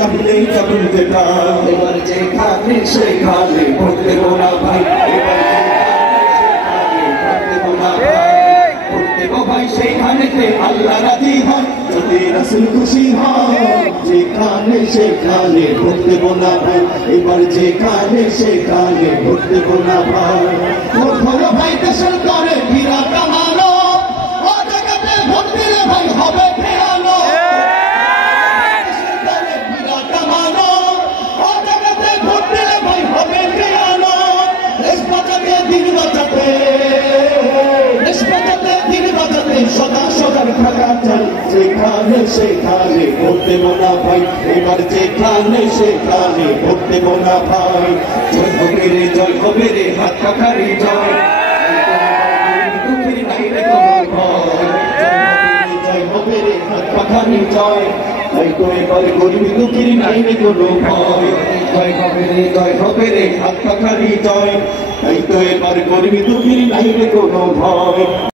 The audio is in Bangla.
চাইলেই যখন যেটা এবার যেখানে সেখানে ভোট দেব না ভাই ভাই সেখানে আল্লাহ রাজি হন যদি রাসূল খুশি হন যেখানে সেখানে ভোট দেব না ভাই এবার যেখানে সেখানে ভোট দেব না ভাই ভোট হলো ভাই দেশের করে বিরাট কামানো ও জায়গাতে ভোট দিলে ভাই হবে ফেরানো বিরাট কামানো ও জায়গাতে ভোট দিলে ভাই হবে ফেরানো দেশ বাঁচাতে দিন বাঁচাতে সদা সদা থাকা চাই যেখানে সেখানে ভোট দেব না ভাই এবার যেখানে সেখানে ভোট দেব না ভাই জয় হবে রে হাত পাখারি জয় দুঃখের নাই রে কোনো ভয় জয় হবে রে হাত পাখারি জয় তাই তো এবার গরিব দুঃখের নাই রে কোনো ভয় জয় হবে রে হাত পাখারি জয় তাই তো এবার গরিব দুঃখের নাই রে কোনো ভয়